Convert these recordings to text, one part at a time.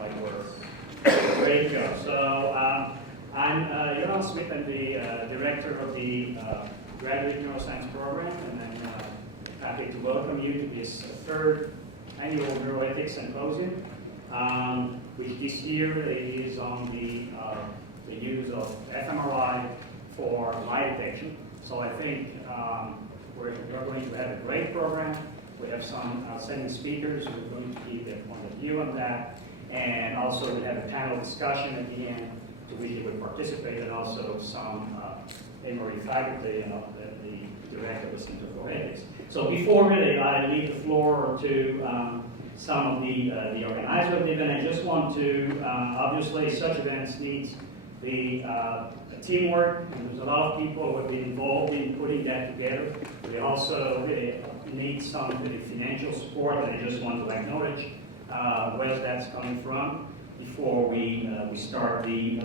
like great job. So I'm Johan Smith. I'm the director of the Graduate Neuroscience Program, and I'm happy to welcome you to this third annual Neuroethics Symposium, which this year is on the use of fMRI for lie detection. So I think we're going to have a great program. We have some outstanding speakers who are going to give their point of view on that. And also we have a panel discussion at the end to which you would participate, and also some Emory faculty and the director of the Center for Ethics. So before really I leave the floor to some of the organizer of the event, I just want to, obviously such events needs the teamwork, and there's a lot of people who have been involved in putting that together. We also really need some really financial support, and I just want to acknowledge where that's coming from before we start the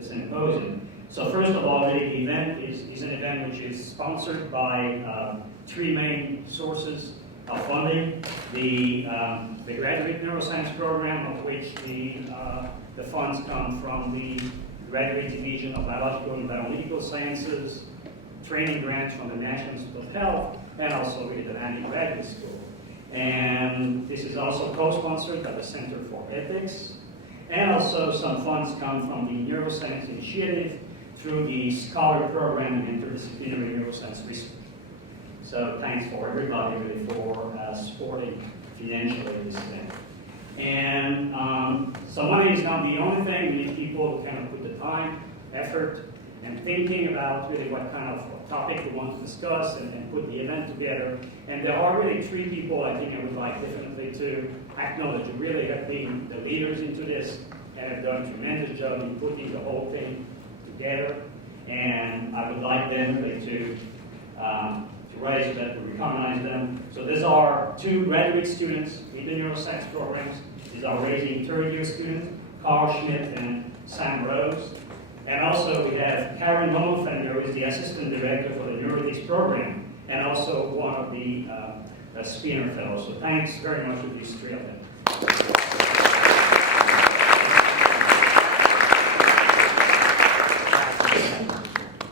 symposium. So first of all, the event is an event which is sponsored by three main sources of funding. The Graduate Neuroscience Program, of which the funds come from the Graduate Division of Biological and Bioanalytical Sciences, training grants from the National Institute of Health, and also with the Langleben Graduate School. And this is also co-sponsored by the Center for Ethics, and also some funds come from the Neuroscience Initiative through the Scholar Program in Interdisciplinary Neuroscience Research. So thanks for everybody really for supporting financially this event. And so money is not the only thing. We need people who kind of put the time, effort, and thinking about really what kind of topic we want to discuss and put the event together. And there are really three people I think I would like definitely to acknowledge who really have been the leaders into this and have done a tremendous job in putting the whole thing together. And I would like them really to raise so that we recognize them. So these are two graduate students in the neuroscience programs. These are raising third-year students, Carl Schmidt and Sam Rose. And also we have Carolyn, who is the assistant director for the Neuroethics Program, and also one of the SPINR fellows. So thanks very much to these three of them.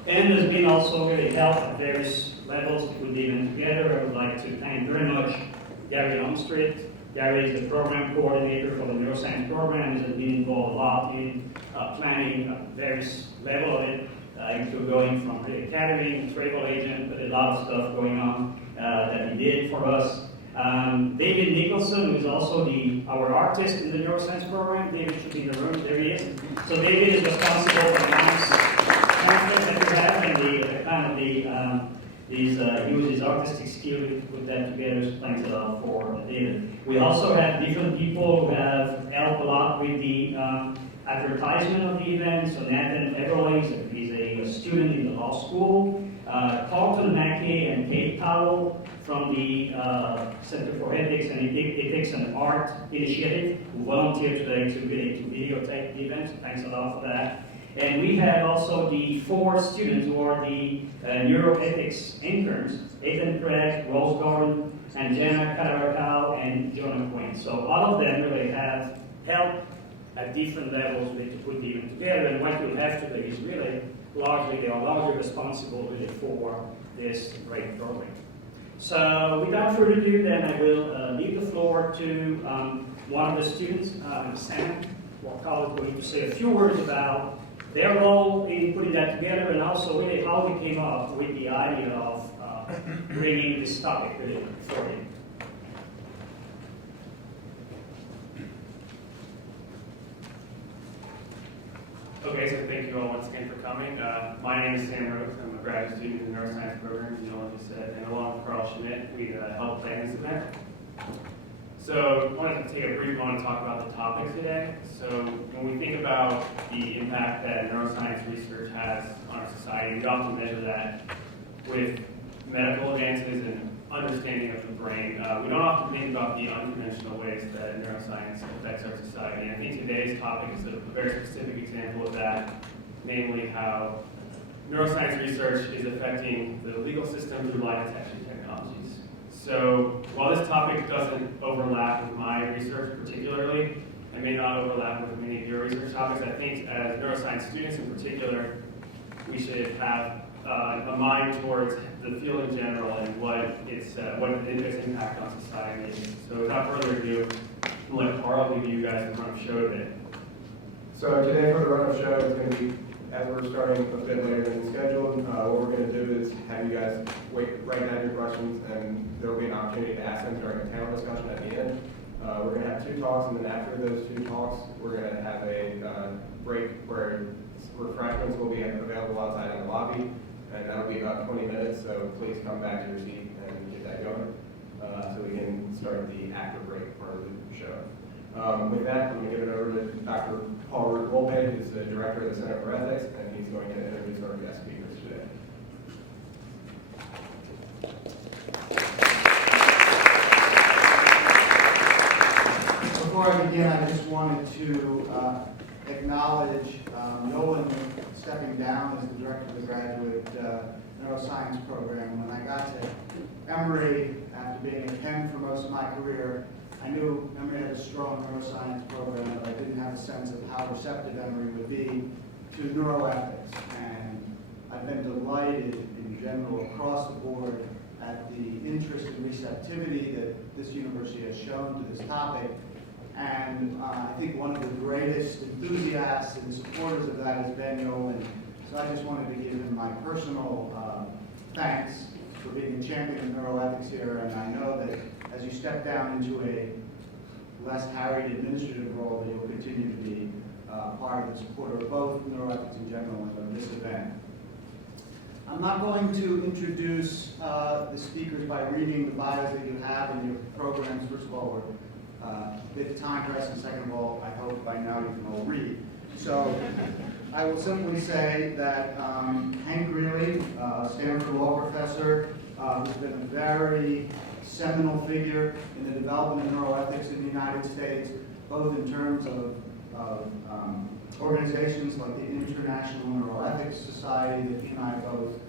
And there's been also really help at various levels to put the event together. I would like to thank very much Gary Longstreet. Gary is the program coordinator for the Neuroscience Program. He has been involved a lot in planning various levels of it, including going from the academy, travel agent, but a lot of stuff going on that he did for us. David Nicholson, who is also our artist in the Neuroscience Program. David should be in the room. There he is. So David is responsible for the nice pamphlet that we have and the kind of use his artistic skill to put that together. So thanks a lot for David. We also have different people who have helped a lot with the advertisement of the event. So Nathan Everly, he's a student in the law school. Carlton Mackey and Kate Powell from the Center for Ethics and Ethics and Art Initiative, who volunteered today to videotape the event. So thanks a lot for that. And we have also the four students who are the neuroethics interns, Ethan Craig, Rose Gordon, and Jenna Catarakau, and Jonah Quinn. So all of them really have helped at different levels to put the event together. And what you'll have today is really they are largely responsible really for this great program. So without further ado, then I will leave the floor to one of the students, Sam Laken, is going to say a few words about their role in putting that together, and also really how we came up with the idea of bringing this topic really for you. Okay, so thank you all once again for coming. My name is Sam Rose. I'm a graduate student in the Neuroscience Program, as Joel just said, and along with Carl Schmidt, we helped plan this event. So I wanted to take a brief moment to talk about the topic today. So when we think about the impact that neuroscience research has on our society, we often measure that with medical advances and understanding of the brain. We don't often think about the unconventional ways that neuroscience affects our society. And I think today's topic is a very specific example of that, namely how neuroscience research is affecting the legal system through lie detection technologies. So while this topic doesn't overlap with my research particularly, I may not overlap with many of your research topics. I think as neuroscience students in particular, we should have a mind towards the field in general and what its impact on society is. So without further ado, I'll let Carl give you guys the run of show today. So today for the run of show is going to be, as we're starting a bit later than scheduled, what we're going to do is have you guys write down your questions, and there will be an opportunity to ask them during a panel discussion at the end. We're going to have 2 talks, and then after those 2 talks, we're going to have a break where refreshments will be available outside in the lobby, and that'll be about 20 minutes, so please come back to your seat and get that going so we can start the after break part of the show. With that, I'm going to give it over to Dr. Paul Ruth-Wolpe, who's the director of the Center for Ethics, and he's going to introduce our guest speakers today. Before I begin, I just wanted to acknowledge Nolan stepping down as the director of the Graduate Neuroscience Program. When I got to Emory, after being at Penn for most of my career, I knew Emory had a strong neuroscience program, but I didn't have a sense of how receptive Emory would be to neuroethics. And I've been delighted in general across the board at the interest and receptivity that this university has shown to this topic. And I think one of the greatest enthusiasts and supporters of that has been Nolan. So I just wanted to give him my personal thanks for being a champion of neuroethics here. And I know that as you step down into a less harried administrative role, that you'll continue to be part of the supporter of both neuroethics in general and of this event. I'm not going to introduce the speakers by reading the bios that you have in your programs. First of all, we're a bit time pressed, and second of all, I hope by now you can all read. So I will simply say that Hank Greely, a Stanford Law professor, who's been a very seminal figure in the development of neuroethics in the United States, both in terms of organizations like the International Neuroethics Society that he and I both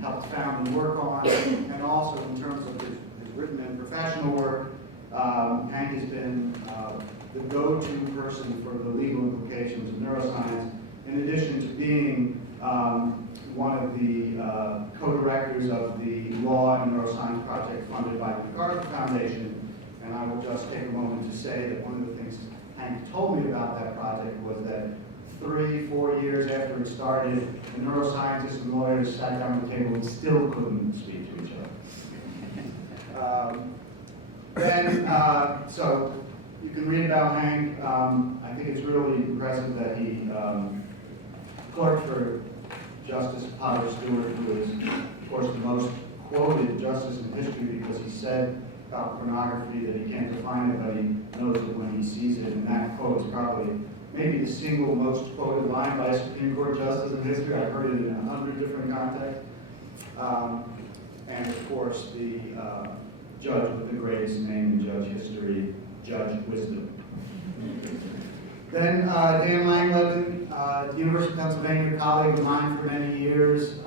helped found and work on, and also in terms of his written and professional work. Hank has been the go-to person for the legal implications of neuroscience, in addition to being one of the co-directors of the Law and Biosciences project funded by the MacArthur Foundation. And I will just take a moment to say that one of the things Hank told me about that project was that 3-4 years after it started, the neuroscientists and lawyers sat down at the table and still couldn't speak to each other. So you can read about Hank. I think it's really impressive that he clerked for Justice Potter Stewart, who is, of course, the most quoted justice in history because he said about pornography that he can't define it, but he knows it when he sees it. And that quote is probably maybe the single most quoted line by a Supreme Court justice in history. I've heard it in 100 different contexts. And of course, the judge with the greatest name in judge history, Judge Wisdom. Then Dan Langleben, at the University of Pennsylvania, a colleague of mine for many years.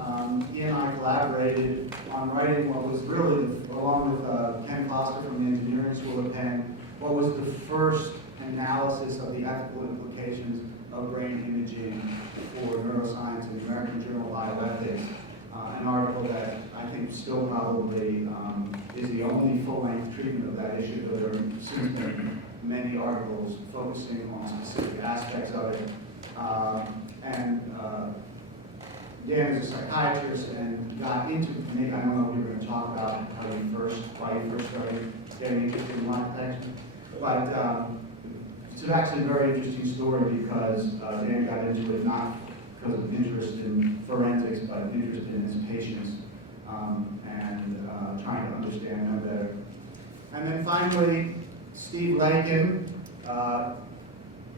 He and I collaborated on writing what was really, along with Ken Foster from the Engineering School at Penn, what was the first analysis of the ethical implications of brain imaging for neuroscience in the American Journal of Bioethics. An article that I think still probably is the only full-length treatment of that issue, but there are since been many articles focusing on specific aspects of it. Dan is a psychiatrist and got into, maybe I don't know if you're going to talk about why you first started getting interested in lie detection, but it's actually a very interesting story because Dan got into it not because of interest in forensics, but interest in his patients and trying to understand them better. And then finally, Steve Laken.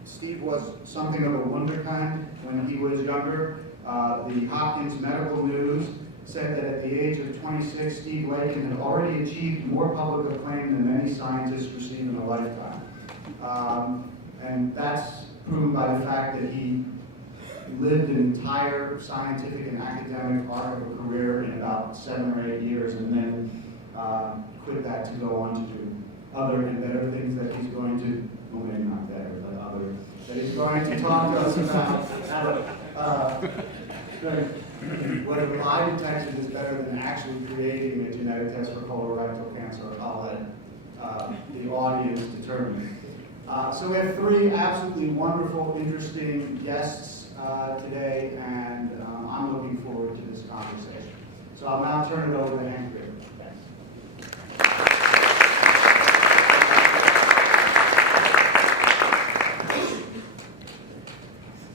Steve was something of a wunderkind when he was younger. The Hopkins Medical News said that at the age of 26, Steve Laken had already achieved more public acclaim than many scientists receive in a lifetime. And that's proven by the fact that he lived an entire scientific and academic arc of a career in about 7 or 8 years, and then quit that to go on to do other and better things that he's going to, well, maybe not better, but other, that he's going to talk to us about whether lie detection is better than actually creating a genetic test for colorectal cancer. I'll let the audience determine. So we have three absolutely wonderful, interesting guests today, and I'm looking forward to this conversation. So I'll now turn it over to Hank Greely.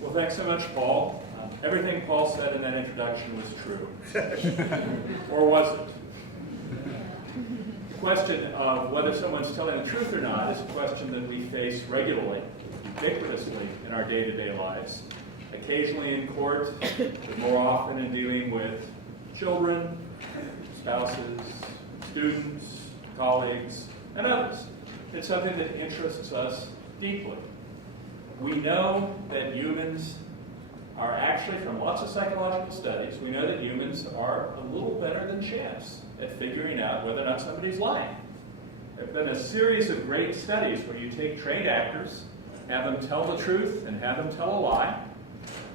Well, thanks so much, Paul. Everything Paul said in that introduction was true. Or was it? The question of whether someone's telling the truth or not is a question that we face regularly, ubiquitously in our day-to-day lives. Occasionally in court, but more often in dealing with children, spouses, students, colleagues, and others. It's something that interests us deeply. We know that humans are actually, from lots of psychological studies, we know that humans are a little better than chance at figuring out whether or not somebody's lying. There have been a series of great studies where you take trained actors, have them tell the truth and have them tell a lie,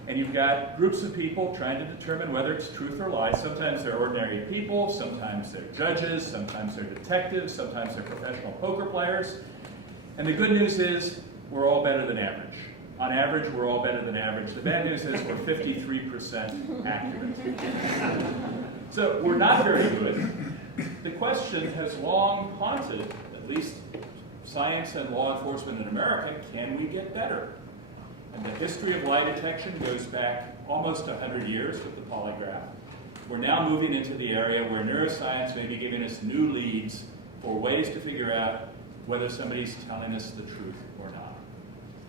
and you've got groups of people trying to determine whether it's truth or lie. Sometimes they're ordinary people, sometimes they're judges, sometimes they're detectives, sometimes they're professional poker players. And the good news is we're all better than average. On average, we're all better than average. The bad news is we're 53% accurate. So we're not very good. The question has long haunted, at least science and law enforcement in America, can we get better? And the history of lie detection goes back almost 100 years with the polygraph. We're now moving into the area where neuroscience may be giving us new leads for ways to figure out whether somebody's telling us the truth or not.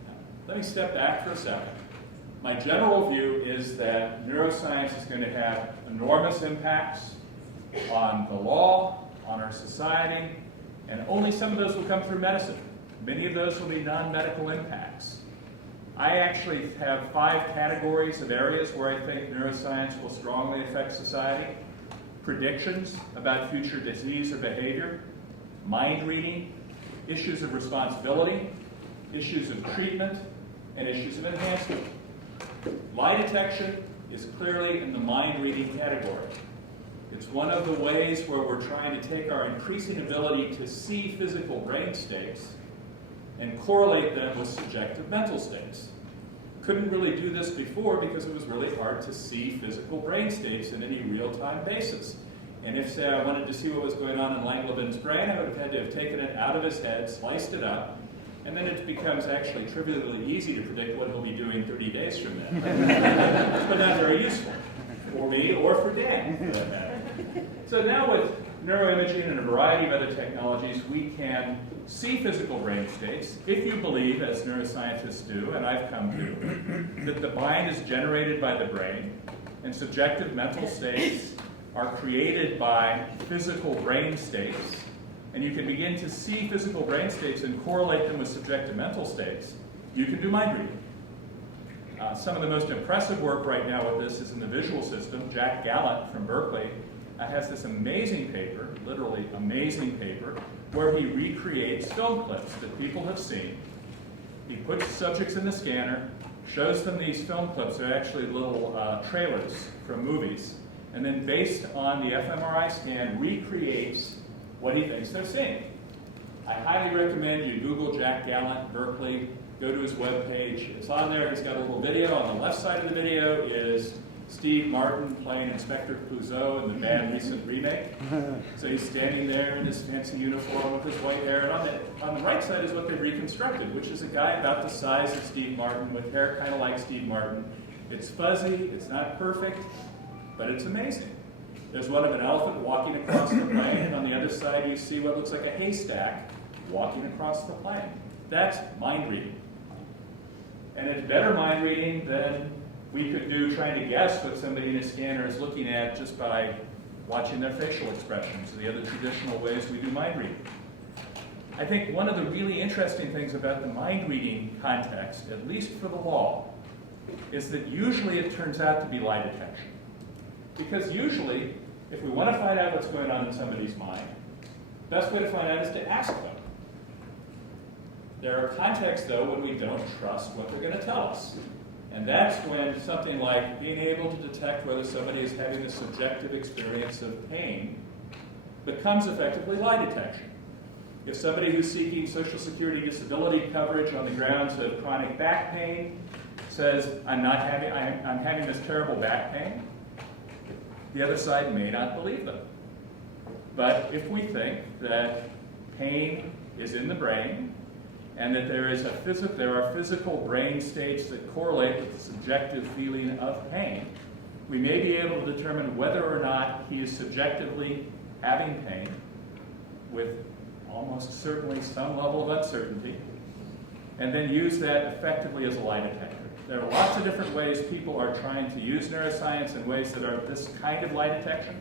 Now, let me step back for a second. My general view is that neuroscience is going to have enormous impacts on the law, on our society, and only some of those will come through medicine. Many of those will be non-medical impacts. I actually have 5 categories of areas where I think neuroscience will strongly affect society. Predictions about future disease or behavior, mind reading, issues of responsibility, issues of treatment, and issues of enhancement. Lie detection is clearly in the mind reading category. It's one of the ways where we're trying to take our increasing ability to see physical brain states and correlate them with subjective mental states. Couldn't really do this before because it was really hard to see physical brain states in any real-time basis. And if, say, I wanted to see what was going on in Langleben's brain, I would have had to have taken it out of his head, sliced it up, and then it becomes actually trivially easy to predict what he'll be doing 30 days from now. But not very useful for me or for Dan, for that matter. So now with neuroimaging and a variety of other technologies, we can see physical brain states if you believe, as neuroscientists do, and I've come to, that the mind is generated by the brain and subjective mental states are created by physical brain states, and you can begin to see physical brain states and correlate them with subjective mental states, you can do mind reading. Some of the most impressive work right now with this is in the visual system. Jack Gallant from Berkeley has this amazing paper, literally amazing paper, where he recreates film clips that people have seen. He puts subjects in the scanner, shows them these film clips. They're actually little trailers from movies, and then based on the fMRI scan, recreates what he thinks they're seeing. I highly recommend you Google Jack Gallant, Berkeley, go to his webpage. It's on there. He's got a little video. On the left side of the video is Steve Martin playing Inspector Clouseau in the bad recent remake. So he's standing there in his fancy uniform with his white hair. And on the right side is what they've reconstructed, which is a guy about the size of Steve Martin with hair kind of like Steve Martin. It's fuzzy, it's not perfect, but it's amazing. There's one of an elephant walking across the plain, and on the other side you see what looks like a haystack walking across the plain. That's mind reading. And it's better mind reading than we could do trying to guess what somebody in a scanner is looking at just by watching their facial expressions, the other traditional ways we do mind reading. I think one of the really interesting things about the mind reading context, at least for the law, is that usually it turns out to be lie detection. Because usually, if we want to find out what's going on in somebody's mind, the best way to find out is to ask them. There are contexts, though, when we don't trust what they're going to tell us. And that's when something like being able to detect whether somebody is having a subjective experience of pain becomes effectively lie detection. If somebody who's seeking Social Security disability coverage on the grounds of chronic back pain says, I'm having this terrible back pain, the other side may not believe them. But if we think that pain is in the brain and that there are physical brain states that correlate with the subjective feeling of pain, we may be able to determine whether or not he is subjectively having pain with almost certainly some level of uncertainty, and then use that effectively as a lie detector. There are lots of different ways people are trying to use neuroscience in ways that are this kind of lie detection.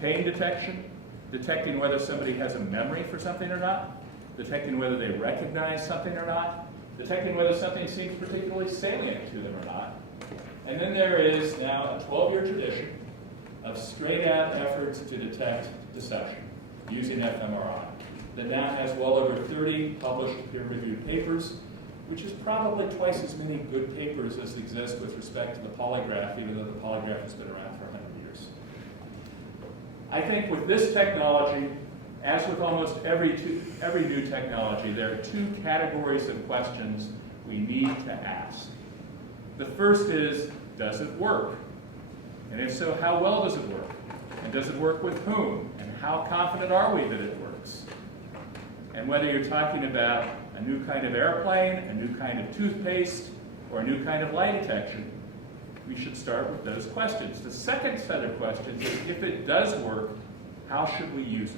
Pain detection, detecting whether somebody has a memory for something or not, detecting whether they recognize something or not, detecting whether something seems particularly salient to them or not. And then there is now a 12-year tradition of straight-out efforts to detect deception using fMRI that now has well over 30 published peer-reviewed papers, which is probably twice as many good papers as exist with respect to the polygraph, even though the polygraph has been around for 100 years. I think with this technology, as with almost every new technology, there are two categories of questions we need to ask. The first is, does it work? And if so, how well does it work? And does it work with whom? And how confident are we that it works? And whether you're talking about a new kind of airplane, a new kind of toothpaste, or a new kind of lie detection, we should start with those questions. The second set of questions is, if it does work, how should we use it?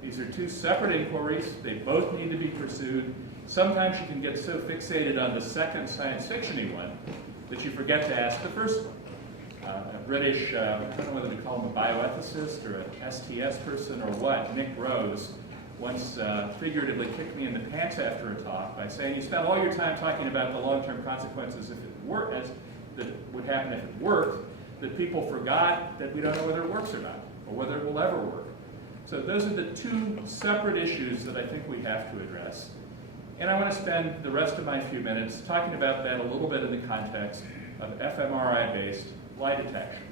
These are two separate inquiries. They both need to be pursued. Sometimes you can get so fixated on the second science fiction-y one that you forget to ask the first one. A British, I don't know whether to call him a bioethicist or an STS person or what, Nick Rose, once figuratively kicked me in the pants after a talk by saying, you spent all your time talking about the long-term consequences if it were, that would happen if it worked, that people forgot that we don't know whether it works or not, or whether it will ever work. So those are the two separate issues that I think we have to address. And I want to spend the rest of my few minutes talking about that a little bit in the context of fMRI-based lie detection.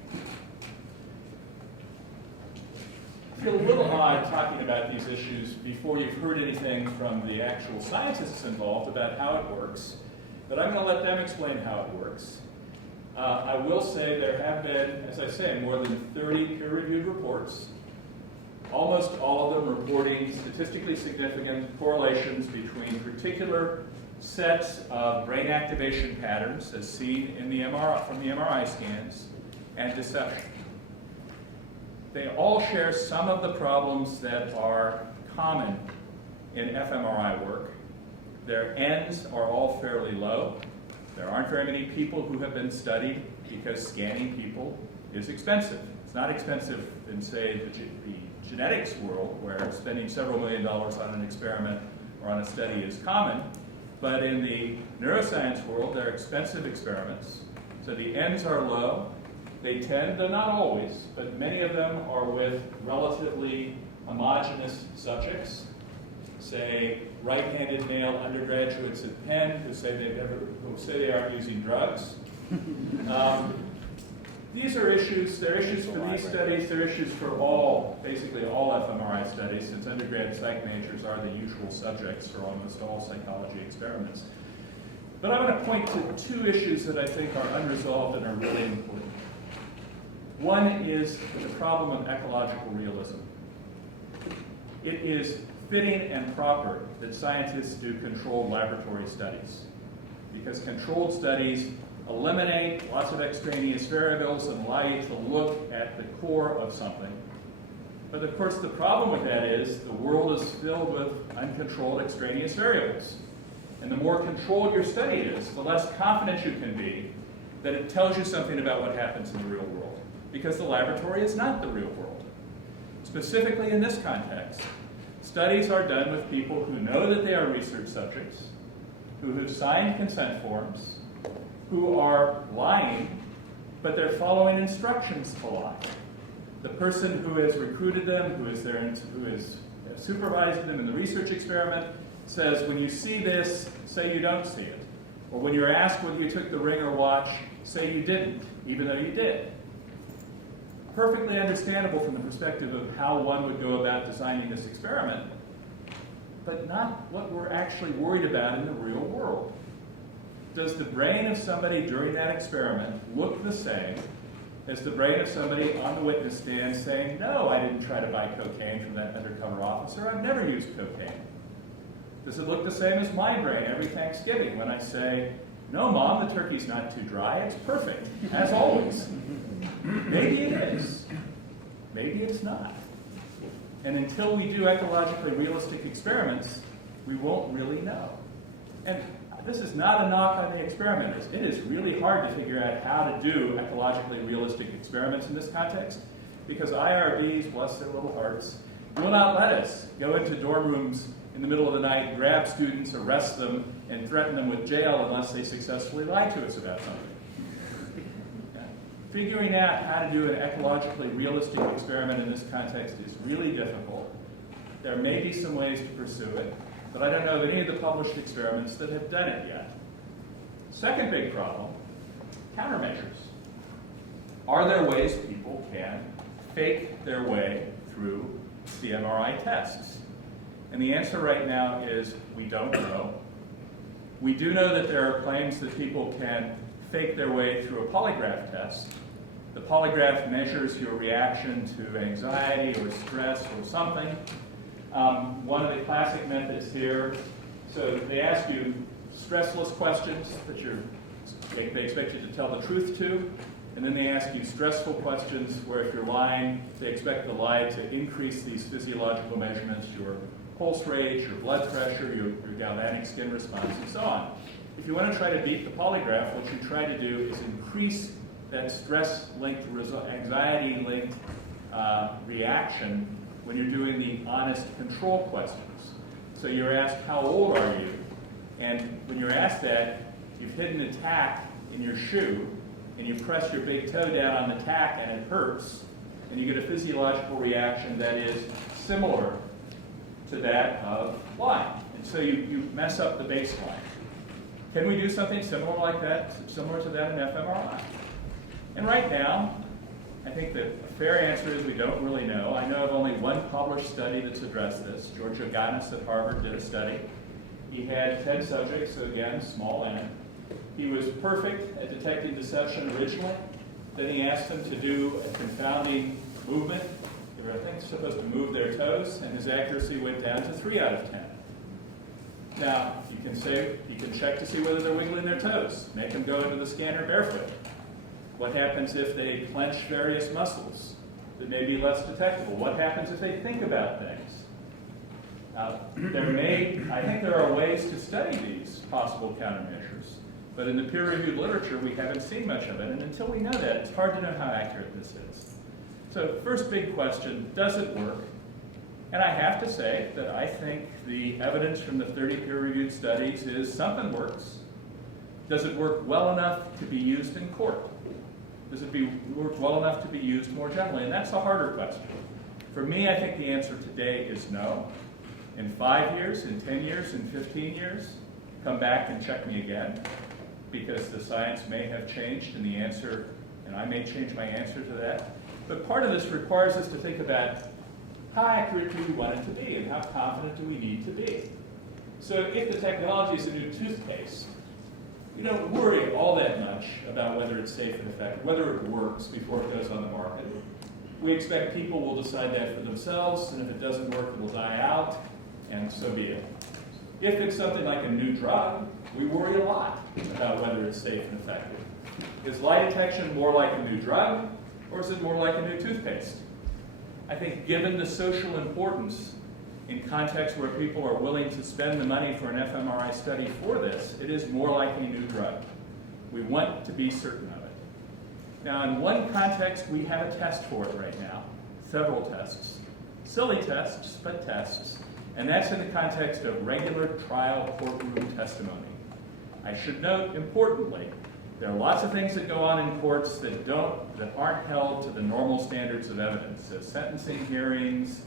I feel a little odd talking about these issues before you've heard anything from the actual scientists involved about how it works, but I'm going to let them explain how it works. I will say there have been, as I say, more than 30 peer-reviewed reports, almost all of them reporting statistically significant correlations between particular sets of brain activation patterns as seen in the MRI, from the MRI scans, and deception. They all share some of the problems that are common in fMRI work. Their N's are all fairly low. There aren't very many people who have been studied because scanning people is expensive. It's not expensive in, say, the genetics world, where spending several $1 million on an experiment or on a study is common. But in the neuroscience world, they're expensive experiments. So the N's are low. They tend, though not always, but many of them are with relatively homogeneous subjects. Say, right-handed male undergraduates at Penn who say they aren't using drugs. These are issues. They're issues for these studies. They're issues for basically all fMRI studies, since undergrad psych majors are the usual subjects for almost all psychology experiments. But I want to point to two issues that I think are unresolved and are really important. One is the problem of ecological realism. It is fitting and proper that scientists do controlled laboratory studies, because controlled studies eliminate lots of extraneous variables and allow you to look at the core of something. But of course, the problem with that is the world is filled with uncontrolled extraneous variables. And the more controlled your study is, the less confident you can be that it tells you something about what happens in the real world, because the laboratory is not the real world. Specifically in this context, studies are done with people who know that they are research subjects, who have signed consent forms, who are lying, but they're following instructions to lie. The person who has recruited them, who is supervising them in the research experiment, says, when you see this, say you don't see it. Or when you're asked whether you took the ring or watch, say you didn't, even though you did. Perfectly understandable from the perspective of how one would go about designing this experiment, but not what we're actually worried about in the real world. Does the brain of somebody during that experiment look the same as the brain of somebody on the witness stand saying, no, I didn't try to buy cocaine from that undercover officer, I've never used cocaine? Does it look the same as my brain every Thanksgiving when I say, no, Mom, the turkey's not too dry, it's perfect, as always? Maybe it is. Maybe it's not. And until we do ecologically realistic experiments, we won't really know. And this is not a knock on the experimenters. It is really hard to figure out how to do ecologically realistic experiments in this context because IRBs, bless their little hearts, will not let us go into dorm rooms in the middle of the night, grab students, arrest them, and threaten them with jail unless they successfully lie to us about something. Figuring out how to do an ecologically realistic experiment in this context is really difficult. There may be some ways to pursue it, but I don't know of any of the published experiments that have done it yet. Second big problem, countermeasures. Are there ways people can fake their way through the MRI tests? And the answer right now is we don't know. We do know that there are claims that people can fake their way through a polygraph test. The polygraph measures your reaction to anxiety or stress or something. One of the classic methods here, so they ask you stressless questions that they expect you to tell the truth to, and then they ask you stressful questions where if you're lying, they expect the lie to increase these physiological measurements, your pulse rate, your blood pressure, your galvanic skin response, and so on. If you want to try to beat the polygraph, what you try to do is increase that stress-linked, anxiety-linked reaction when you're doing the honest control questions. So you're asked, how old are you? And when you're asked that, you've hidden a tack in your shoe, and you press your big toe down on the tack, and it hurts, and you get a physiological reaction that is similar to that of lying. And so you mess up the baseline. Can we do something similar like that, similar to that in fMRI? And right now, I think the fair answer is we don't really know. I know of only one published study that's addressed this. George Oganis at Harvard did a study. He had 10 subjects, so again, small n. He was perfect at detecting deception originally. Then he asked them to do a confounding movement. They were, I think, supposed to move their toes, and his accuracy went down to 3 out of 10. Now, you can check to see whether they're wiggling their toes. Make them go into the scanner barefoot. What happens if they clench various muscles that may be less detectable? What happens if they think about things? I think there are ways to study these possible countermeasures, but in the peer-reviewed literature, we haven't seen much of it, and until we know that, it's hard to know how accurate this is. So first big question, does it work? And I have to say that I think the evidence from the 30 peer-reviewed studies is something works. Does it work well enough to be used in court? Does it work well enough to be used more generally? And that's a harder question. For me, I think the answer today is no. In 5 years, in 10 years, in 15 years, come back and check me again, because the science may have changed and the answer, and I may change my answer to that. But part of this requires us to think about how accurate do we want it to be and how confident do we need to be. So if the technology is a new toothpaste, we don't worry all that much about whether it's safe and effective, whether it works before it goes on the market. We expect people will decide that for themselves, and if it doesn't work, it will die out, and so be it. If it's something like a new drug, we worry a lot about whether it's safe and effective. Is lie detection more like a new drug, or is it more like a new toothpaste? I think given the social importance in contexts where people are willing to spend the money for an fMRI study for this, it is more like a new drug. We want to be certain of it. Now, in one context, we have a test for it right now, several tests. Silly tests, but tests. And that's in the context of regular trial courtroom testimony. I should note, importantly, there are lots of things that go on in courts that aren't held to the normal standards of evidence. So sentencing hearings,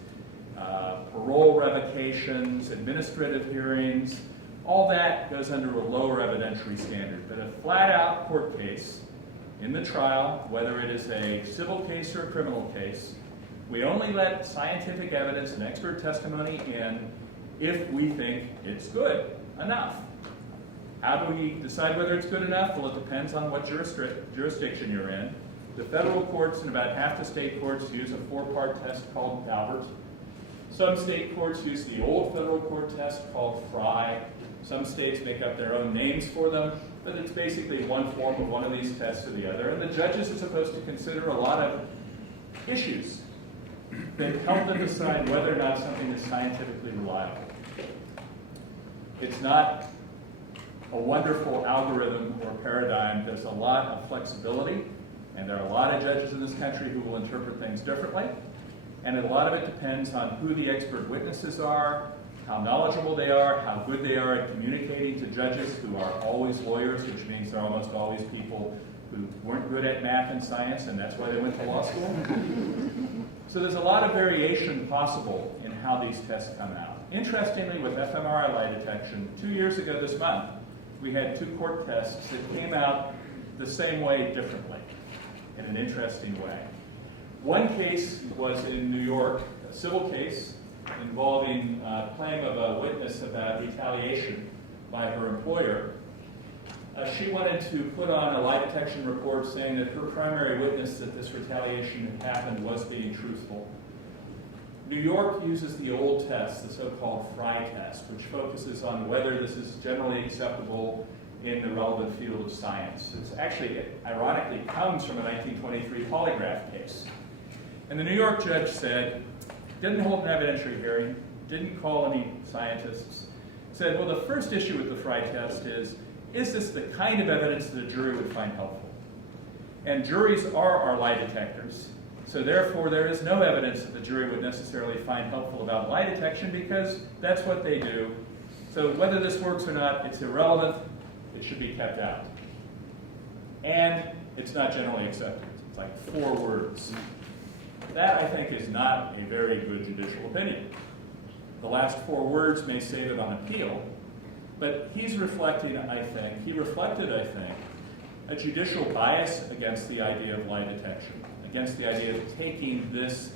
parole revocations, administrative hearings, all that goes under a lower evidentiary standard. But a flat-out court case in the trial, whether it is a civil case or a criminal case, we only let scientific evidence and expert testimony in if we think it's good enough. How do we decide whether it's good enough? Well, it depends on what jurisdiction you're in. The federal courts and about half the state courts use a 4-part test called Daubert. Some state courts use the old federal court test called Frye. Some states make up their own names for them, but it's basically one form of one of these tests or the other. And the judges are supposed to consider a lot of issues that help them decide whether or not something is scientifically reliable. It's not a wonderful algorithm or paradigm. There's a lot of flexibility, and there are a lot of judges in this country who will interpret things differently. And a lot of it depends on who the expert witnesses are, how knowledgeable they are, how good they are at communicating to judges who are always lawyers, which means they're almost always people who weren't good at math and science, and that's why they went to law school. So there's a lot of variation possible in how these tests come out. Interestingly, with fMRI lie detection, 2 years ago this month, we had 2 court tests that came out the same way differently, in an interesting way. One case was in New York, a civil case involving claim of a witness about retaliation by her employer. She wanted to put on a lie detection report saying that her primary witness that this retaliation had happened was being truthful. New York uses the old test, the so-called Frye test, which focuses on whether this is generally acceptable in the relevant field of science. It's actually, ironically, comes from a 1923 polygraph case. And the New York judge said, didn't hold an evidentiary hearing, didn't call any scientists, said, well, the first issue with the Frye test is this the kind of evidence that a jury would find helpful? And juries are our lie detectors, so therefore there is no evidence that the jury would necessarily find helpful about lie detection because that's what they do. So whether this works or not, it's irrelevant, it should be kept out. And it's not generally accepted. It's like 4 words. That, I think, is not a very good judicial opinion. The last 4 words may save it on appeal, but he's reflecting, I think, he reflected, I think, a judicial bias against the idea of lie detection, against the idea of taking this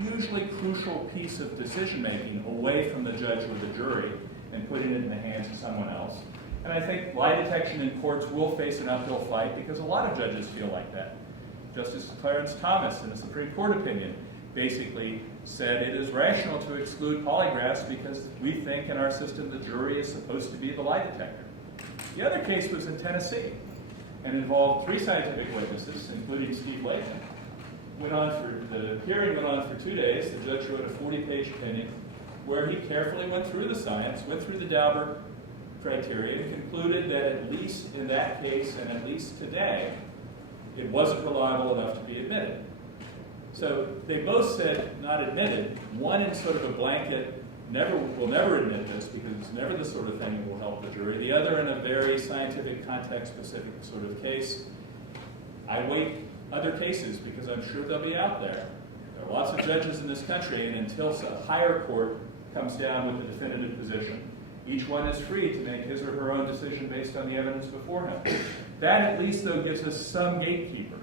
usually crucial piece of decision-making away from the judge or the jury and putting it in the hands of someone else. And I think lie detection in courts will face an uphill fight because a lot of judges feel like that. Justice Clarence Thomas, in a Supreme Court opinion, basically said it is rational to exclude polygraphs because we think in our system the jury is supposed to be the lie detector. The other case was in Tennessee and involved 3 scientific witnesses, including Steven Laken. The hearing went on for 2 days. The judge wrote a 40-page opinion where he carefully went through the science, went through the Daubert criteria, and concluded that at least in that case and at least today, it wasn't reliable enough to be admitted. So they both said not admitted, one in sort of a blanket, will never admit this because it's never the sort of thing that will help the jury. The other in a very scientific, context-specific sort of case. I wait other cases because I'm sure they'll be out there. There are lots of judges in this country, and until a higher court comes down with a definitive position, each one is free to make his or her own decision based on the evidence before him. That at least, though, gives us some gatekeeper.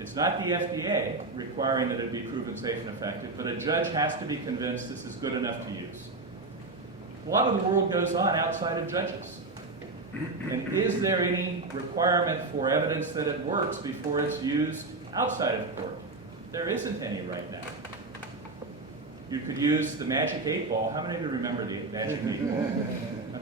It's not the FDA requiring that it be proven safe and effective, but a judge has to be convinced this is good enough to use. A lot of the world goes on outside of judges. And is there any requirement for evidence that it works before it's used outside of court? There isn't any right now. You could use the magic 8 ball. How many of you remember the magic 8 ball?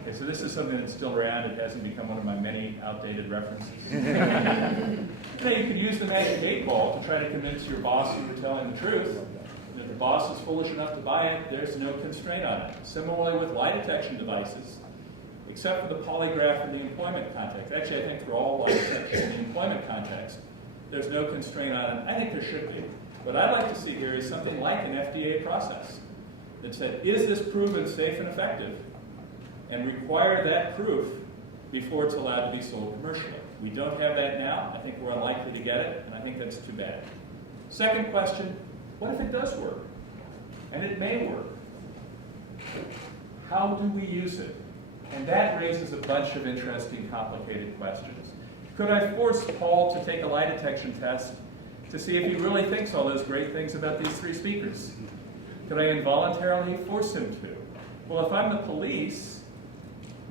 Okay, so this is something that's still around. It hasn't become one of my many outdated references. You could use the magic 8 ball to try to convince your boss you were telling the truth. And if the boss is foolish enough to buy it, there's no constraint on it. Similarly with lie detection devices, except for the polygraph in the employment context. Actually, I think for all lie detection in the employment context, there's no constraint on it. I think there should be. What I'd like to see here is something like an FDA process that said, is this proven safe and effective? And require that proof before it's allowed to be sold commercially. We don't have that now. I think we're unlikely to get it, and I think that's too bad. Second question, what if it does work? and it may work. How do we use it? And that raises a bunch of interesting, complicated questions. Could I force Paul to take a lie detection test to see if he really thinks all those great things about these three speakers? Could I involuntarily force him to? Well, if I'm the police,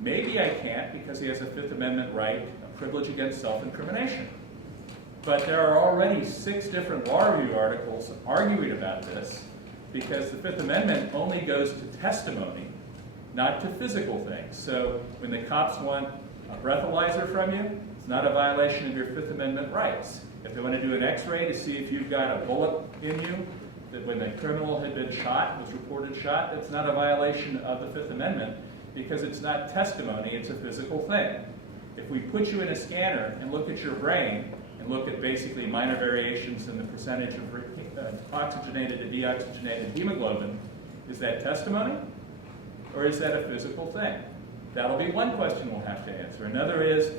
maybe I can't because he has a Fifth Amendment right, a privilege against self-incrimination. But there are already 6 different law review articles arguing about this because the Fifth Amendment only goes to testimony, not to physical things. So when the cops want a breathalyzer from you, it's not a violation of your Fifth Amendment rights. If they want to do an x-ray to see if you've got a bullet in you, that when the criminal had been shot, was reported shot, that's not a violation of the Fifth Amendment because it's not testimony, it's a physical thing. If we put you in a scanner and look at your brain and look at basically minor variations in the percentage of oxygenated to deoxygenated hemoglobin, is that testimony or is that a physical thing? That'll be one question we'll have to answer. Another is,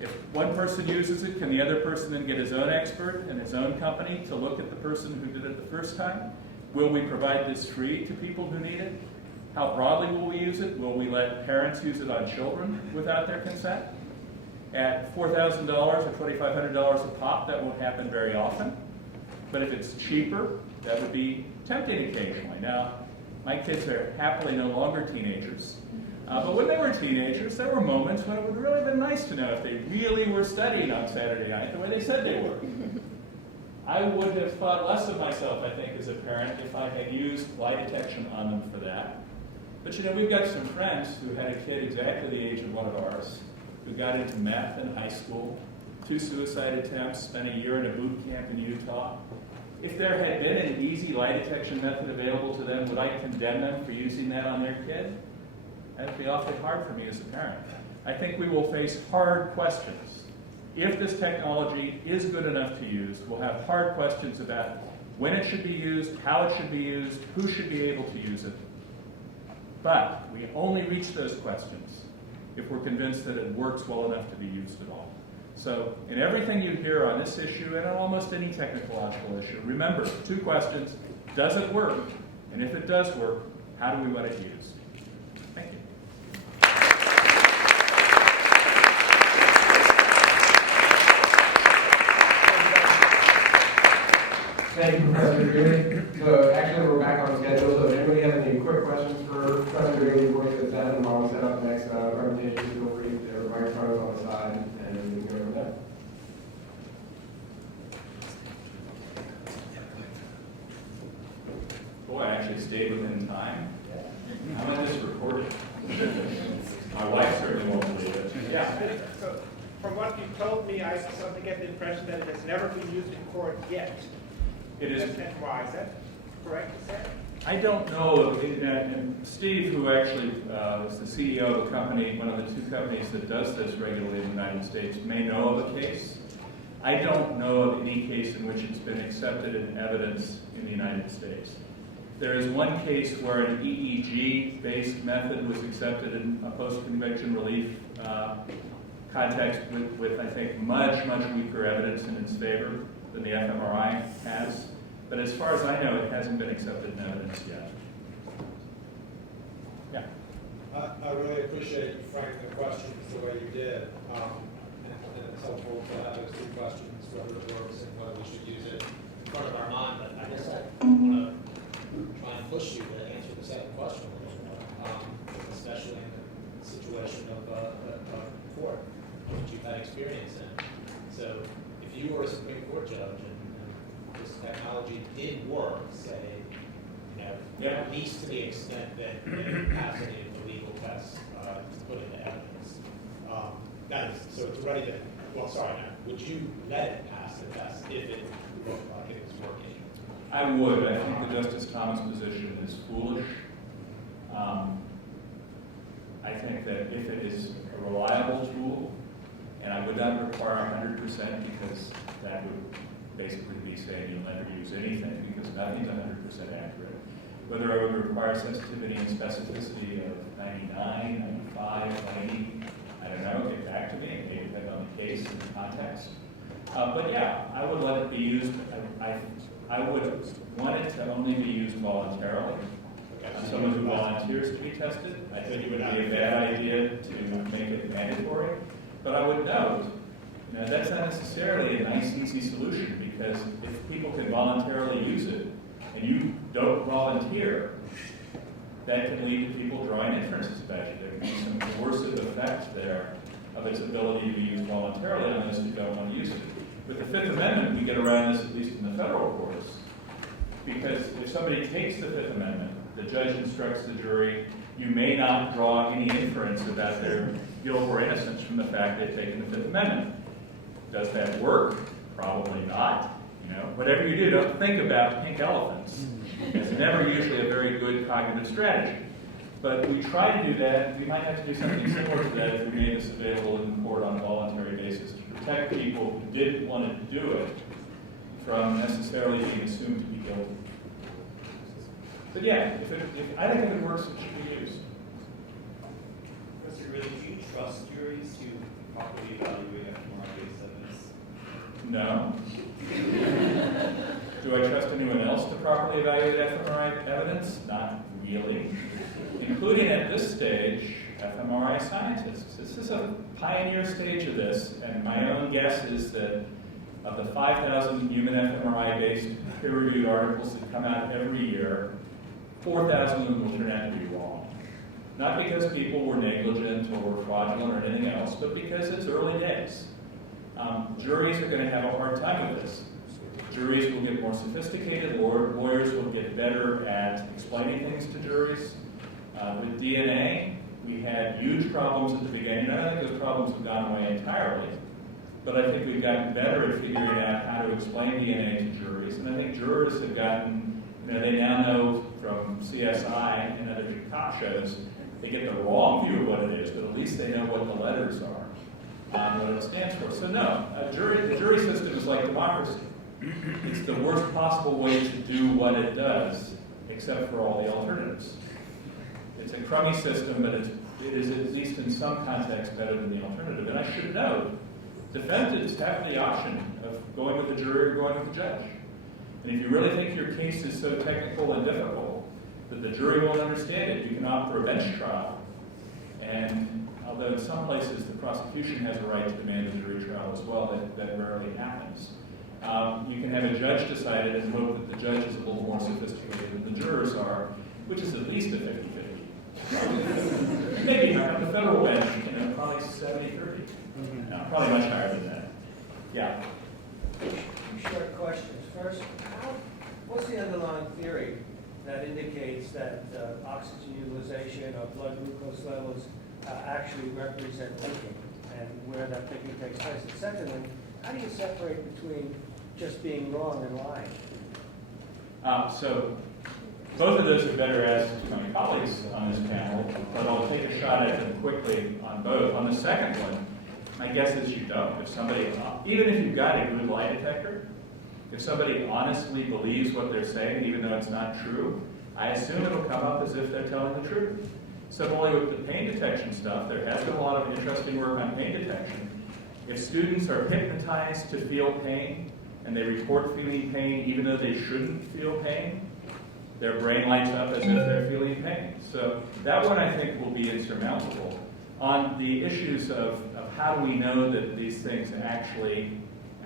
if one person uses it, can the other person then get his own expert and his own company to look at the person who did it the first time? Will we provide this free to people who need it? How broadly will we use it? Will we let parents use it on children without their consent? At $4,000 or $2,500 a pop, that won't happen very often. But if it's cheaper, that would be tempting occasionally. Now, my kids are happily no longer teenagers. But when they were teenagers, there were moments when it would really have been nice to know if they really were studying on Saturday night the way they said they were. I would have thought less of myself, I think, as a parent if I had used lie detection on them for that. But you know, we've got some friends who had a kid exactly the age of one of ours, who got into meth in high school, 2 suicide attempts, spent a year in a boot camp in Utah. If there had been an easy lie detection method available to them, would I condemn them for using that on their kid? That would be awfully hard for me as a parent. I think we will face hard questions. If this technology is good enough to use, we'll have hard questions about when it should be used, how it should be used, who should be able to use it. But we only reach those questions if we're convinced that it works well enough to be used at all. So in everything you hear on this issue and on almost any technological issue, remember 2 questions. Does it work? And if it does work, how do we want it used? Thank you. Thank you, Professor Greely. So actually, we're back on schedule. So if anybody has any quick questions for Professor Greely before he sits down and while we set up the next presentation, feel free to have a microphone on the side and we can go from there. Boy, I actually stayed within time. How about this recorded? My wife certainly won't believe it. Yeah. So, from what you told me, I suddenly get the impression that it has never been used in court yet. It is. And why? Is that correct to say? I don't know. And Steve, who actually is the CEO of a company, one of the 2 companies that does this regularly in the United States, may know of a case. I don't know of any case in which it's been accepted in evidence in the United States. There is one case where an EEG-based method was accepted in a post-conviction relief context with, I think, much, much weaker evidence in its favor than the fMRI has. But as far as I know, it hasn't been accepted in evidence yet. Yeah. I really appreciate you framing the questions the way you did. And it's helpful to have those 2 questions, whether it works and whether we should use it in front of our mind. But I guess I want to try and push you to answer the second question a little more, especially in the situation of a court, which you've had experience in. So if you were a Supreme Court judge and this technology did work, say, at least to the extent that it passed any of the legal tests to put into evidence. That is, so it's ready to, well, sorry, now, would you let it pass the test if it looked like it was working? I would. I think the Justice Thomas position is foolish. I think that if it is a reliable tool, and I would not require 100% because that would basically be saying you'll never use anything because nothing's 100% accurate. Whether I would require sensitivity and specificity of 99, 95, 90, I don't know, get back to me. It may depend on the case and the context. But yeah, I would let it be used. I would want it to only be used voluntarily. Someone who volunteers to be tested, I think it would be a bad idea to make it mandatory. But I would note, that's not necessarily a nice, easy solution, because if people can voluntarily use it and you don't volunteer, that can lead to people drawing inferences about you. There can be some coercive effect there of its ability to be used voluntarily on those who don't want to use it. With the Fifth Amendment, we get around this, at least in the federal courts, because if somebody takes the Fifth Amendment, the judge instructs the jury, you may not draw any inference about their guilt or innocence from the fact they've taken the Fifth Amendment. Does that work? Probably not. Whatever you do, don't think about pink elephants. It's never usually a very good cognitive strategy. But we try to do that. We might have to do something similar to that if we made this available in court on a voluntary basis to protect people who didn't want to do it from necessarily being assumed to be guilty. But yeah, I think if it works, it should be used. Professor Greely, do you trust juries to properly evaluate fMRI-based evidence? No. Do I trust anyone else to properly evaluate fMRI evidence? Not really. Including at this stage, fMRI scientists. This is a pioneer stage of this, and my own guess is that of the 5,000 human fMRI-based peer-reviewed articles that come out every year, 4,000 of them will turn out to be wrong. Not because people were negligent or were fraudulent or anything else, but because it's early days. Juries are going to have a hard time with this. Juries will get more sophisticated, lawyers will get better at explaining things to juries. With DNA, we had huge problems at the beginning. I don't think those problems have gone away entirely, but I think we've gotten better at figuring out how to explain DNA to juries. And I think jurors have gotten, they now know from CSI and other cop shows, they get the wrong view of what it is, but at least they know what the letters are, what it stands for. So no, the jury system is like democracy. It's the worst possible way to do what it does, except for all the alternatives. It's a crummy system, but it is at least in some context better than the alternative. And I should note, defendants have the option of going with the jury or going with the judge. And if you really think your case is so technical and difficult that the jury won't understand it, you can opt for a bench trial. And although in some places the prosecution has a right to demand a jury trial as well, that rarely happens. You can have a judge decide it and hope that the judge is a little more sophisticated than the jurors are, which is at least a 50-50. Maybe not on the federal bench, probably 70-30. No, probably much higher than that. Yeah. Two short questions. First, what's the underlying theory that indicates that oxygen utilization or blood glucose levels actually represent thinking and where that thinking takes place? And secondly, how do you separate between just being wrong and lying? So both of those are better asked to my colleagues on this panel, but I'll take a shot at them quickly on both. On the second one, my guess is you don't. If somebody, even if you've got a good lie detector, if somebody honestly believes what they're saying, even though it's not true, I assume it'll come up as if they're telling the truth. Similarly with the pain detection stuff, there has been a lot of interesting work on pain detection. If students are hypnotized to feel pain, and they report feeling pain even though they shouldn't feel pain, their brain lights up as if they're feeling pain. So that one I think will be insurmountable. On the issues of how do we know that these things actually,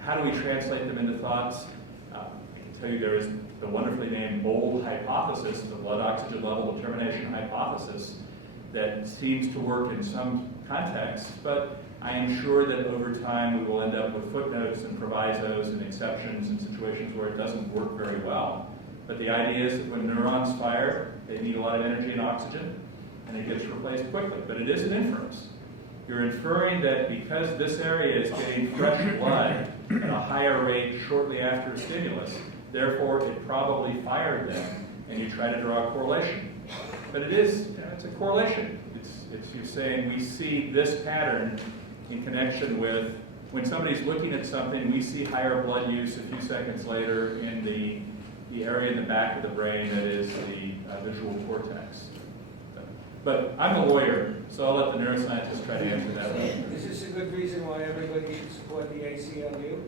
how do we translate them into thoughts? I can tell you there is the wonderfully named BOLD hypothesis, the blood oxygen level determination hypothesis, that seems to work in some contexts, but I am sure that over time we will end up with footnotes and provisos and exceptions in situations where it doesn't work very well. But the idea is that when neurons fire, they need a lot of energy and oxygen, and it gets replaced quickly. But it is an inference. You're inferring that because this area is getting fresh blood at a higher rate shortly after a stimulus, therefore it probably fired them, and you try to draw a correlation. But it is, it's a correlation. It's you're saying we see this pattern in connection with when somebody's looking at something, we see higher blood use a few seconds later in the area in the back of the brain that is the visual cortex. But I'm a lawyer, so I'll let the neuroscientists try to answer that one. Is this a good reason why everybody should support the ACLU?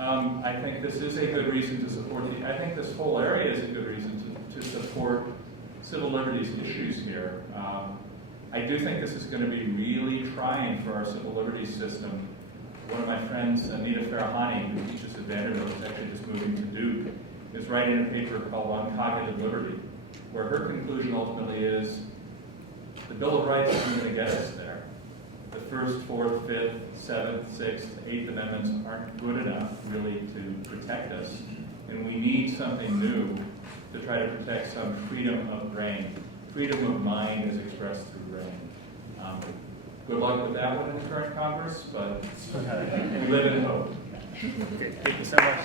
I think this is a good reason to support I think this whole area is a good reason to support civil liberties issues here. I do think this is going to be really trying for our civil liberties system. One of my friends, Anita Farahani, who teaches at Vanderbilt, is actually just moving to Duke, is writing a paper called On Cognitive Liberty, where her conclusion ultimately is the Bill of Rights isn't going to get us there. The first, fourth, fifth, seventh, sixth, eighth amendments aren't good enough really to protect us, and we need something new to try to protect some freedom of brain. Freedom of mind is expressed through brain. Good luck with that one in the current Congress, but we live in hope. Okay, thank you so much.